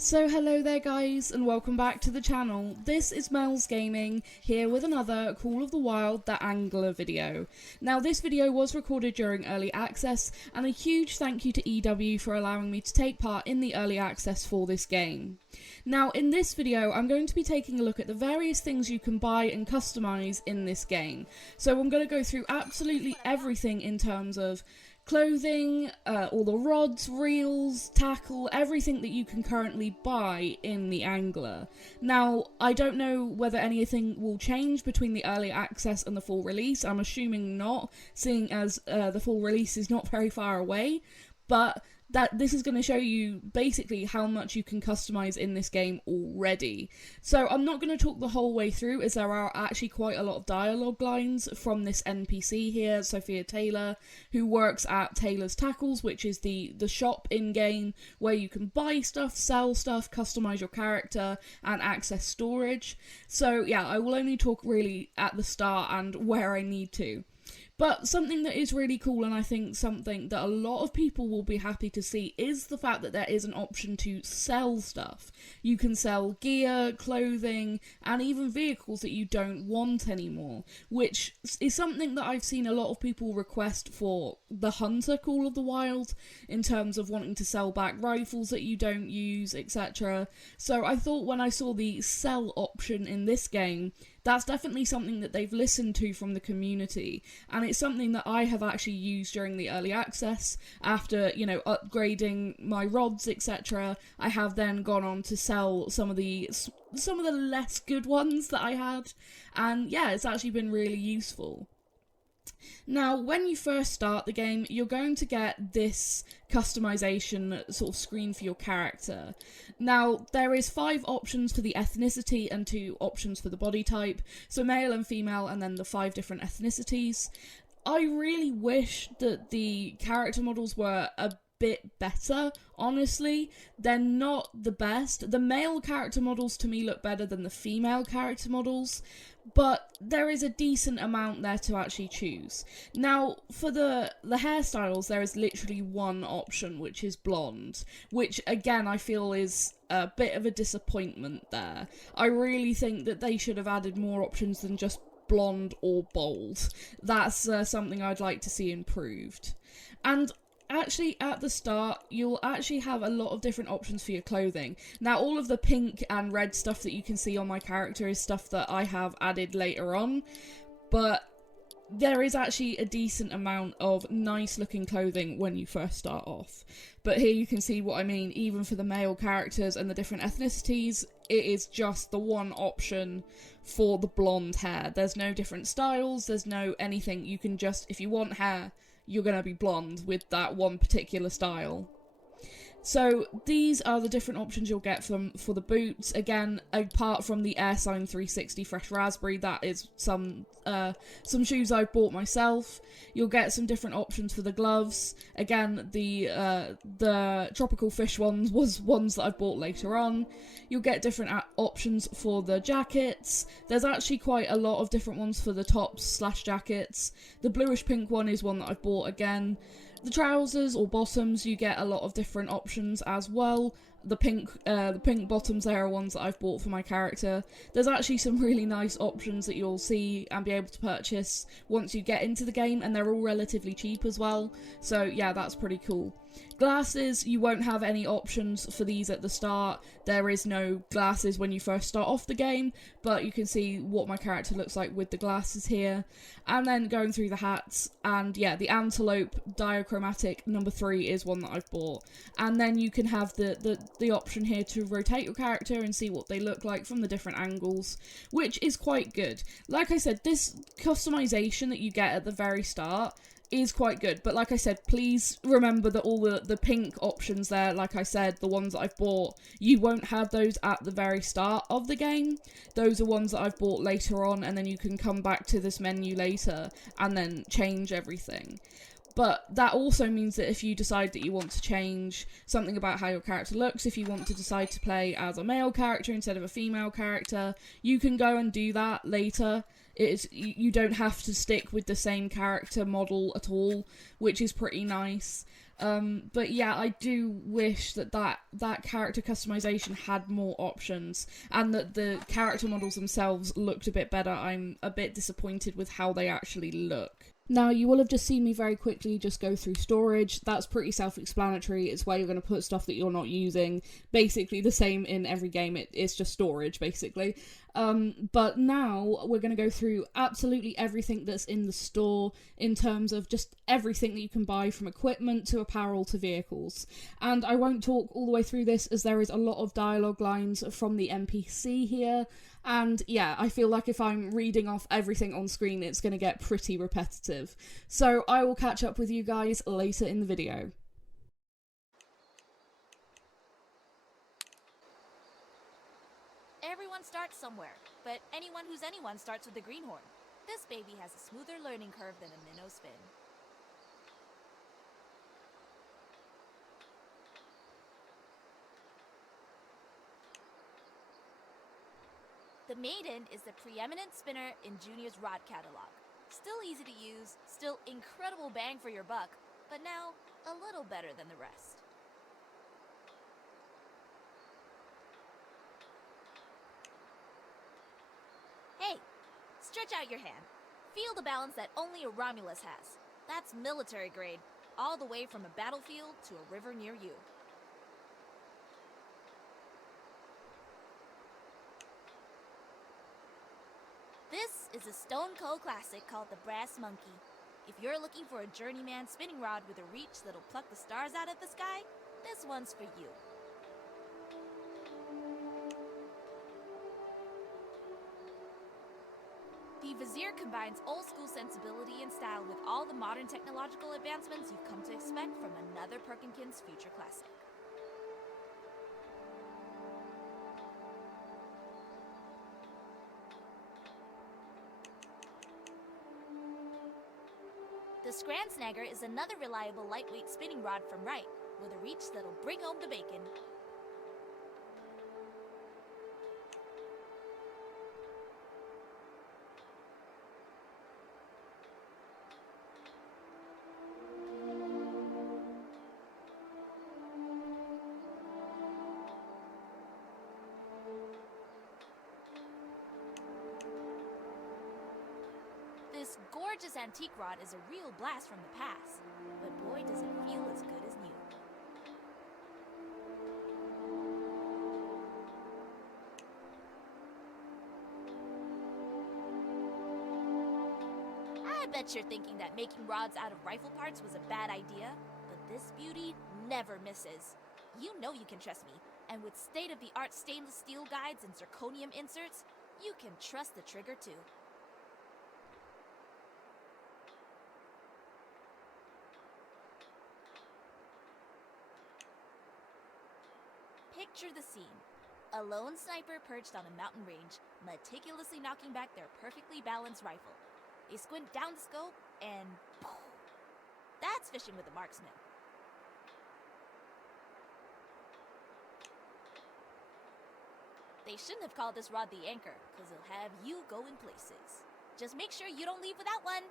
So hello there guys, and welcome back to the channel. This is Mel's Gaming, here with another Call of the Wild The Angler video. Now this video was recorded during early access, and a huge thank you to EW for allowing me to take part in the early access for this game. Now in this video I'm going to be taking a look at the various things you can buy and customise in this game. So I'm going to go through absolutely everything in terms of clothing, all the rods, reels, tackle, everything that you can currently buy in the Angler. Now, I don't know whether anything will change between the early access and the full release. I'm assuming not, seeing as the full release is not very far away, but this is going to show you basically how much you can customise in this game already. So I'm not going to talk the whole way through, as there are actually quite a lot of dialogue lines from this NPC here, Sophia Taylor, who works at Taylor's Tackles, which is the shop in-game where you can buy stuff, sell stuff, customise your character, and access storage. So yeah, I will only talk really at the start and where I need to. But something that is really cool, and I think something that a lot of people will be happy to see, is the fact that there is an option to sell stuff. You can sell gear, clothing, and even vehicles that you don't want anymore, which is something that I've seen a lot of people request for the Hunter Call of the Wild, in terms of wanting to sell back rifles that you don't use, etc. So I thought when I saw the sell option in this game, that's definitely something that they've listened to from the community, and it's something that I have actually used during the early access. After, you know, upgrading my rods, etc., I have then gone on to sell some of the less good ones that I had, and yeah, it's actually been really useful. Now, when you first start the game, you're going to get this customization sort of screen for your character. Now, there is 5 options for the ethnicity and 2 options for the body type, so male and female, and then the 5 different ethnicities. I really wish that the character models were a bit better, honestly. They're not the best. The male character models to me look better than the female character models, but there is a decent amount there to actually choose. Now, for the hairstyles, there is literally one option, which is blonde, which again I feel is a bit of a disappointment there. I really think that they should have added more options than just blonde or bold. That's something I'd like to see improved. And actually, at the start, you'll actually have a lot of different options for your clothing. Now, all of the pink and red stuff that you can see on my character is stuff that I have added later on, but there is actually a decent amount of nice looking clothing when you first start off. But here you can see what I mean. Even for the male characters and the different ethnicities, it is just the one option for the blonde hair. There's no different styles, there's no anything. You can just, if you want hair, you're going to be blonde with that one particular style. So these are the different options you'll get for the boots. Again, apart from the Air Sign 360 Fresh Raspberry, that is some shoes I've bought myself. You'll get some different options for the gloves. Again, the Tropical Fish ones was ones that I bought later on. You'll get different options for the jackets. There's actually quite a lot of different ones for the tops / jackets. The bluish pink one is one that I've bought again. The trousers or bottoms, you get a lot of different options as well. The pink bottoms there are ones that I've bought for my character. There's actually some really nice options that you'll see and be able to purchase once you get into the game, and they're all relatively cheap as well. So yeah, that's pretty cool. Glasses, you won't have any options for these at the start. There is no glasses when you first start off the game, but you can see what my character looks like with the glasses here. And then going through the hats, and yeah, the Antelope Diachromatic number 3 is one that I've bought. And then you can have the option here to rotate your character and see what they look like from the different angles, which is quite good. Like I said, this customization that you get at the very start is quite good, but like I said, please remember that all the pink options there, like I said, the ones that I've bought, you won't have those at the very start of the game. Those are ones that I've bought later on, and then you can come back to this menu later and then change everything. But that also means that if you decide that you want to change something about how your character looks, if you want to decide to play as a male character instead of a female character, you can go and do that later. You don't have to stick with the same character model at all, which is pretty nice. But yeah, I do wish that character customization had more options, and that the character models themselves looked a bit better. I'm a bit disappointed with how they actually look. Now, you will have just seen me very quickly just go through storage. That's pretty self-explanatory. It's where you're going to put stuff that you're not using. Basically the same in every game. It's just storage, basically. But now we're going to go through absolutely everything that's in the store in terms of just everything that you can buy, from equipment to apparel to vehicles. And I won't talk all the way through this, as there is a lot of dialogue lines from the NPC here. And yeah, I feel like if I'm reading off everything on screen, it's going to get pretty repetitive. So I will catch up with you guys later in the video. Everyone starts somewhere, but anyone who's anyone starts with a greenhorn. This baby has a smoother learning curve than a minnow spin. The Maiden is the preeminent spinner in Junior's rod catalog. Still easy to use, still incredible bang for your buck, but now a little better than the rest. Hey, stretch out your hand. Feel the balance that only a Romulus has. That's military grade, all the way from a battlefield to a river near you. This is a Stone Cold classic called the Brass Monkey. If you're looking for a journeyman spinning rod with a reach that'll pluck the stars out of the sky, this one's for you. The Vizier combines old school sensibility and style with all the modern technological advancements you've come to expect from another Perkins future classic. The Scran Snagger is another reliable lightweight spinning rod from Wright, with a reach that'll bring home the bacon. This gorgeous antique rod is a real blast from the past, but boy does it feel as good as new. I bet you're thinking that making rods out of rifle parts was a bad idea, but this beauty never misses. You know you can trust me, and with state-of-the-art stainless steel guides and zirconium inserts, you can trust the trigger too. Picture the scene. A lone sniper perched on a mountain range, meticulously knocking back their perfectly balanced rifle. They squint down the scope and poof, that's fishing with a marksman. They shouldn't have called this rod the anchor, because it'll have you going places. Just make sure you don't leave without one.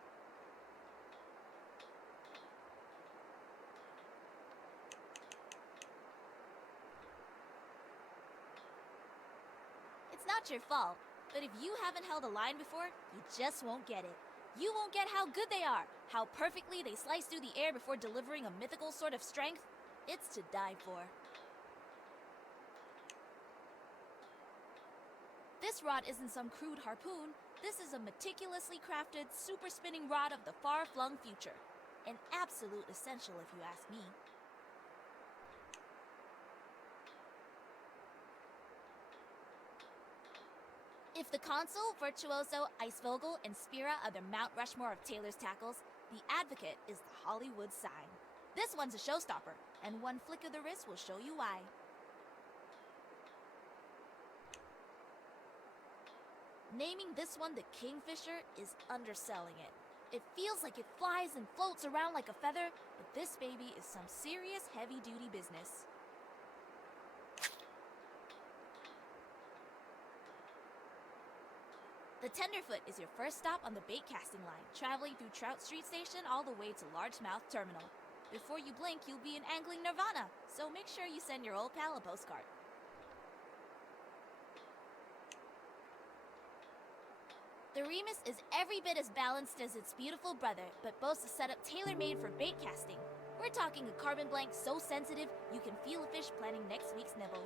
It's not your fault, but if you haven't held a line before, you just won't get it. You won't get how good they are, how perfectly they slice through the air before delivering a mythical sort of strength. It's to die for. This rod isn't some crude harpoon. This is a meticulously crafted, super spinning rod of the far-flung future. An absolute essential if you ask me. If the Consul, Virtuoso, Icevogel, and Spira are the Mount Rushmore of Taylor's tackles, the Advocate is the Hollywood sign. This one's a showstopper, and one flick of the wrist will show you why. Naming this one the Kingfisher is underselling it. It feels like it flies and floats around like a feather, but this baby is some serious heavy-duty business. The Tenderfoot is your first stop on the bait casting line, traveling through Trout Street Station all the way to Largemouth Terminal. Before you blink, you'll be in angling nirvana, so make sure you send your old pal a postcard. The Remus is every bit as balanced as its beautiful brother, but boasts a setup tailor-made for bait casting. We're talking a carbon blank so sensitive, you can feel a fish planning next week's nibble.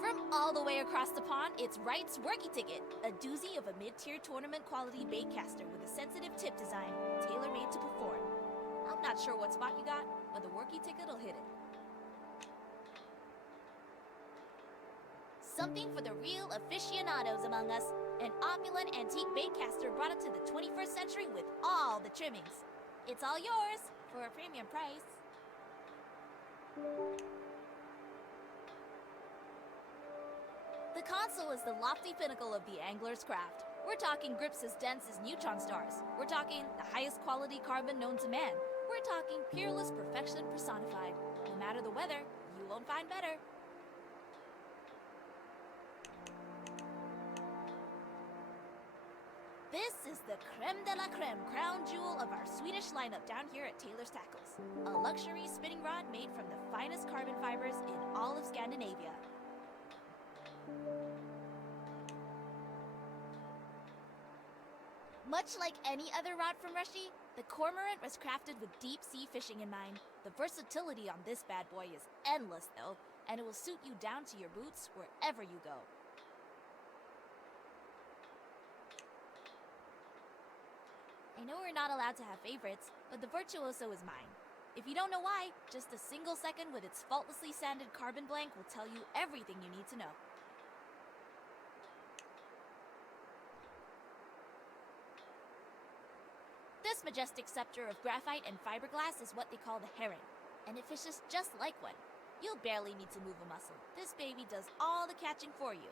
From all the way across the pond, it's Wright's Worky Ticket, a doozy of a mid-tier tournament quality bait caster with a sensitive tip design, tailor-made to perform. I'm not sure what spot you got, but the Worky Ticket'll hit it. Something for the real aficionados among us, an opulent antique baitcaster brought into the 21st century with all the trimmings. It's all yours for a premium price. The console is the lofty pinnacle of the angler's craft. We're talking grips as dense as neutron stars. We're talking the highest quality carbon known to man. We're talking peerless perfection personified. No matter the weather, you won't find better. This is the creme de la creme crown jewel of our Swedish lineup down here at Taylor's Tackles. A luxury spinning rod made from the finest carbon fibers in all of Scandinavia. Much like any other rod from Russia, the Cormorant was crafted with deep sea fishing in mind. The versatility on this bad boy is endless though, and it will suit you down to your boots wherever you go. I know we're not allowed to have favorites, but the Virtuoso is mine. If you don't know why, just a single second with its faultlessly sanded carbon blank will tell you everything you need to know. This majestic scepter of graphite and fiberglass is what they call the Heron, and it fishes just like one. You'll barely need to move a muscle. This baby does all the catching for you.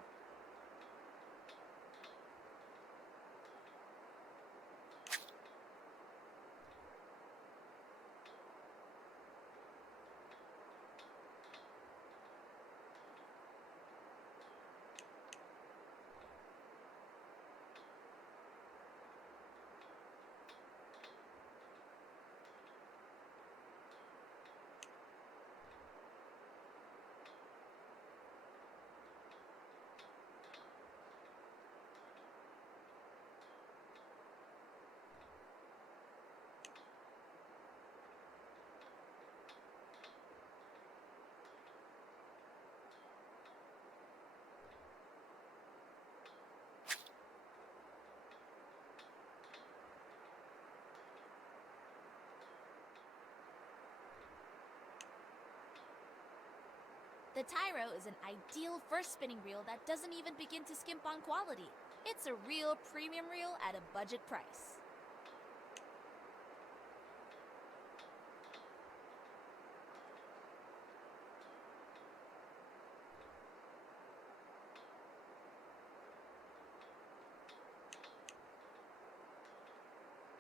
The Tyro is an ideal first spinning reel that doesn't even begin to skimp on quality. It's a real premium reel at a budget price.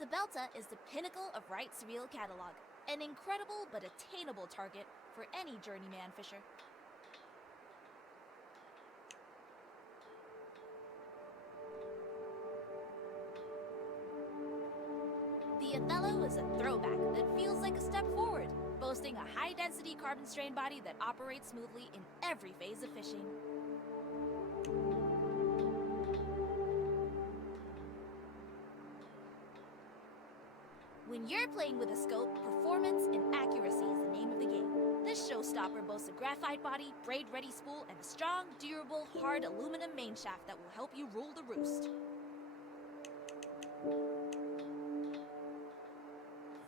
The Belta is the pinnacle of Wright's reel catalog, an incredible but attainable target for any journeyman fisher. The Othello is a throwback that feels like a step forward, boasting a high-density carbon strain body that operates smoothly in every phase of fishing. When you're playing with a scope, performance and accuracy is the name of the game. This showstopper boasts a graphite body, braid-ready spool, and a strong, durable, hard aluminum main shaft that will help you rule the roost.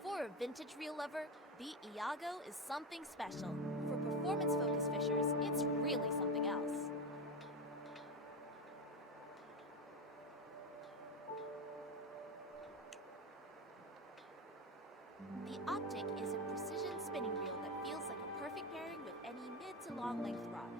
For a vintage reel lover, the Iago is something special. For performance-focused fishers, it's really something else. The Optic is a precision spinning reel that feels like a perfect pairing with any mid to long length rod.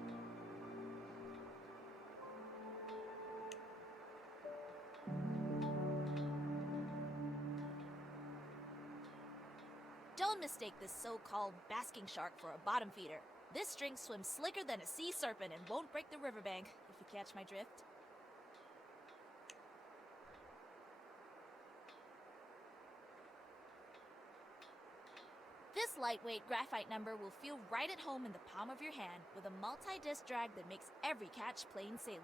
Don't mistake this so-called basking shark for a bottom feeder. This string swims slicker than a sea serpent and won't break the riverbank, if you catch my drift. lightweight graphite number will feel right at home in the palm of your hand with a multi-disc drag that makes every catch plain sailing.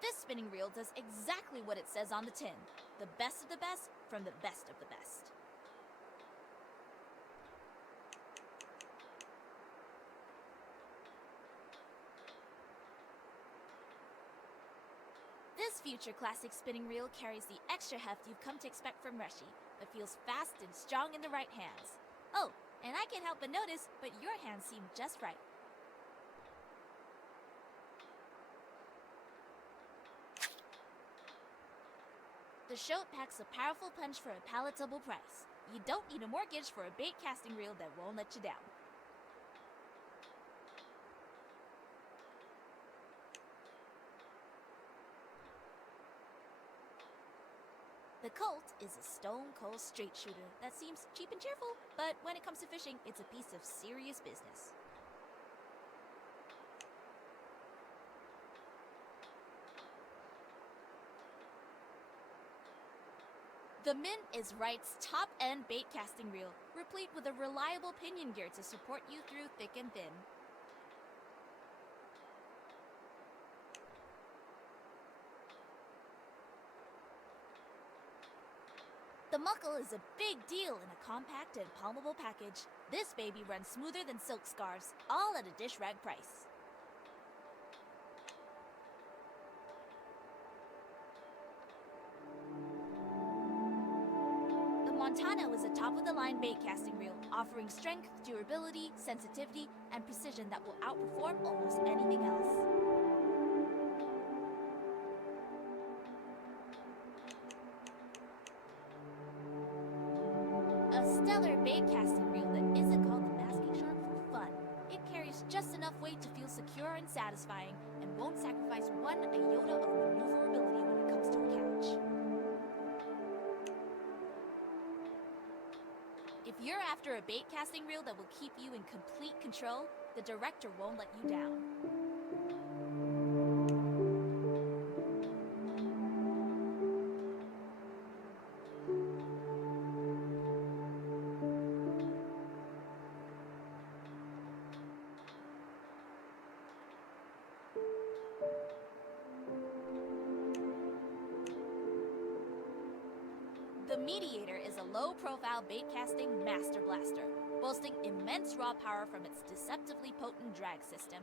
This spinning reel does exactly what it says on the tin. The best of the best from the best of the best. This future classic spinning reel carries the extra heft you've come to expect from Reshi, but feels fast and strong in the right hands. Oh, and I can't help but notice, but your hands seem just right. The Shote packs a powerful punch for a palatable price. You don't need a mortgage for a bait casting reel that won't let you down. The Colt is a stone-cold straight shooter that seems cheap and cheerful, but when it comes to fishing, it's a piece of serious business. The Mint is Wright's top-end bait casting reel, replete with a reliable pinion gear to support you through thick and thin. The Muckle is a big deal in a compact and palmable package. This baby runs smoother than silk scarves, all at a dish rag price. The Montano is a top-of-the-line bait casting reel, offering strength, durability, sensitivity, and precision that will outperform almost anything else. A stellar bait casting reel that isn't called the basking shark for fun. It carries just enough weight to feel secure and satisfying, and won't sacrifice one iota of maneuverability when it comes to a catch. If you're after a bait casting reel that will keep you in complete control, the Director won't let you down. The Mediator is a low-profile bait-casting master blaster, boasting immense raw power from its deceptively potent drag system.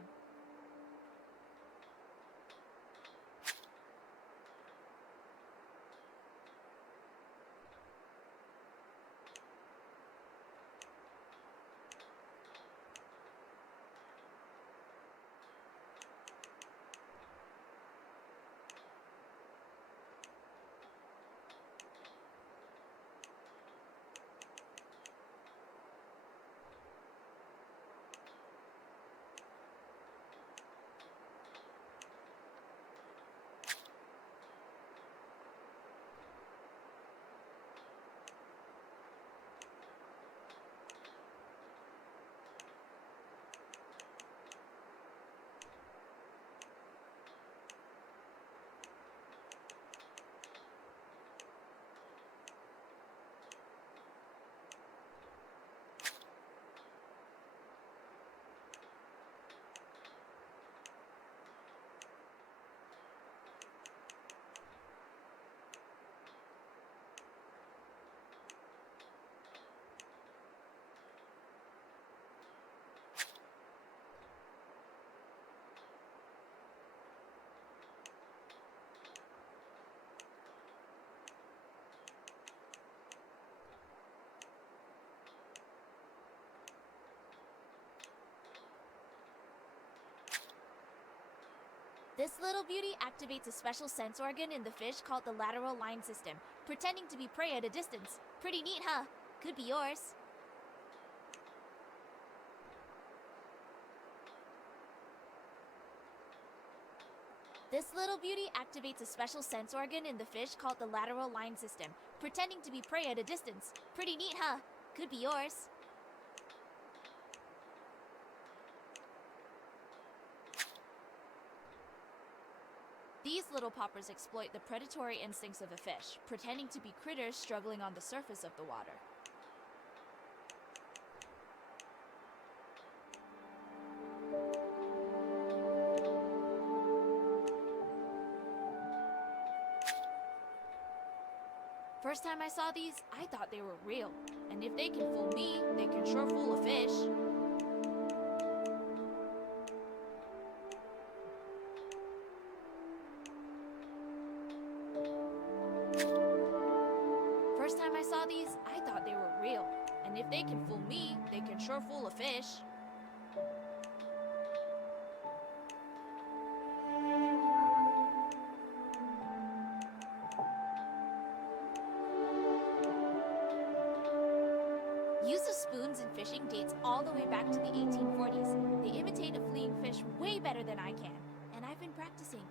This little beauty activates a special sense organ in the fish called the lateral line system, pretending to be prey at a distance. Pretty neat, huh? Could be yours. This little beauty activates a special sense organ in the fish called the lateral line system, pretending to be prey at a distance. Pretty neat, huh? Could be yours. These little poppers exploit the predatory instincts of a fish, pretending to be critters struggling on the surface of the water. First time I saw these, I thought they were real. And if they can fool me, they can sure fool a fish. First time I saw these, I thought they were real. And if they can fool me, they can sure fool a fish. Use of spoons in fishing dates all the way back to the 1840s. They imitate a fleeing fish way better than I can, and I've been practicing.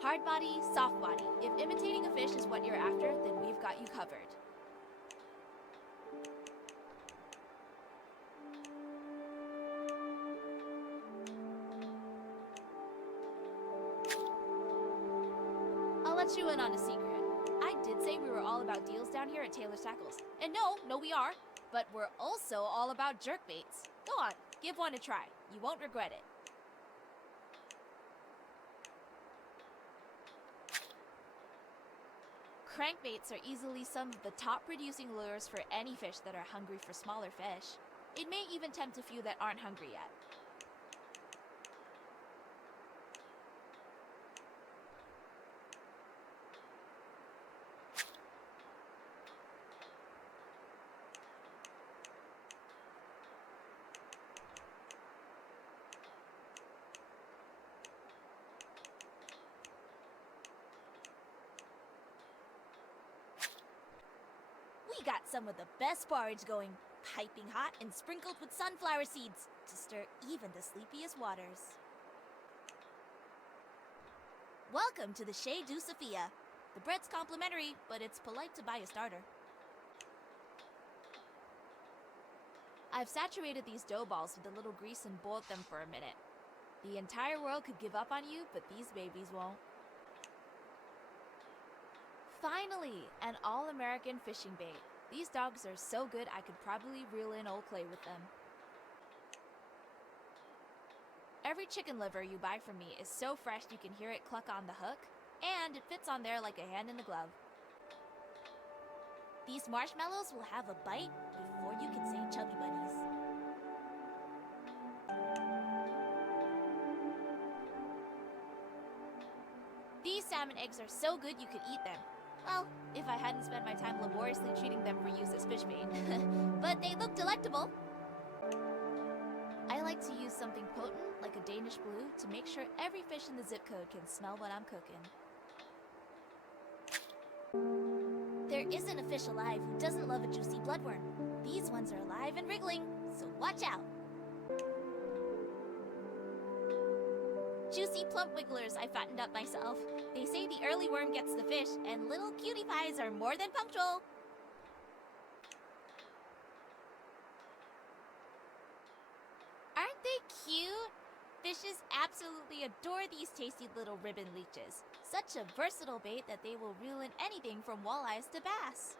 Hard body, soft body. If imitating a fish is what you're after, then we've got you covered. I'll let you in on a secret. I did say we were all about deals down here at Taylor's Tackles. And no, we are. But we're also all about jerkbaits. Go on, give one a try. You won't regret it. Crankbaits are easily some of the top producing lures for any fish that are hungry for smaller fish. It may even tempt a few that aren't hungry yet. We got some of the best porridge going, piping hot and sprinkled with sunflower seeds to stir even the sleepiest waters. Welcome to the Chez du Sophia. The bread's complimentary, but it's polite to buy a starter. I've saturated these dough balls with a little grease and boiled them for a minute. The entire world could give up on you, but these babies won't. Finally, an all-American fishing bait. These dogs are so good I could probably reel in old Clay with them. Every chicken liver you buy from me is so fresh you can hear it cluck on the hook, and it fits on there like a hand in a glove. These marshmallows will have a bite before you can say chubby bunnies. These salmon eggs are so good you could eat them. Well, if I hadn't spent my time laboriously treating them for use as fish bait. But they look delectable. I like to use something potent, like a Danish blue, to make sure every fish in the zip code can smell what I'm cooking. There isn't a fish alive who doesn't love a juicy bloodworm. These ones are alive and wriggling, so watch out. Juicy plump wigglers I fattened up myself. They say the early worm gets the fish, and little cutie pies are more than punctual. Aren't they cute? Fishes absolutely adore these tasty little ribbon leeches. Such a versatile bait that they will reel in anything from walleyes to bass.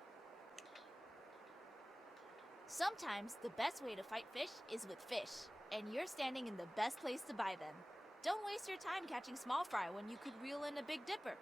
Sometimes the best way to fight fish is with fish, and you're standing in the best place to buy them. Don't waste your time catching small fry when you could reel in a Big Dipper.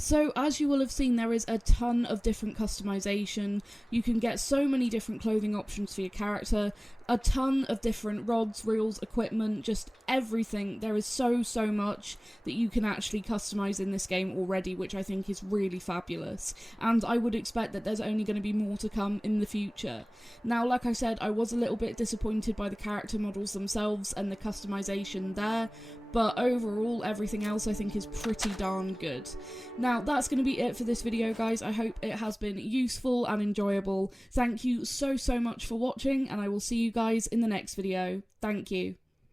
So as you will have seen, there is a ton of different customization. You can get so many different clothing options for your character, a ton of different rods, reels, equipment, just everything. There is so much that you can actually customize in this game already, which I think is really fabulous. And I would expect that there's only going to be more to come in the future. Now, like I said, I was a little bit disappointed by the character models themselves and the customization there, but overall everything else I think is pretty darn good. Now that's going to be it for this video, guys. I hope it has been useful and enjoyable. Thank you so much for watching, and I will see you guys in the next video. Thank you.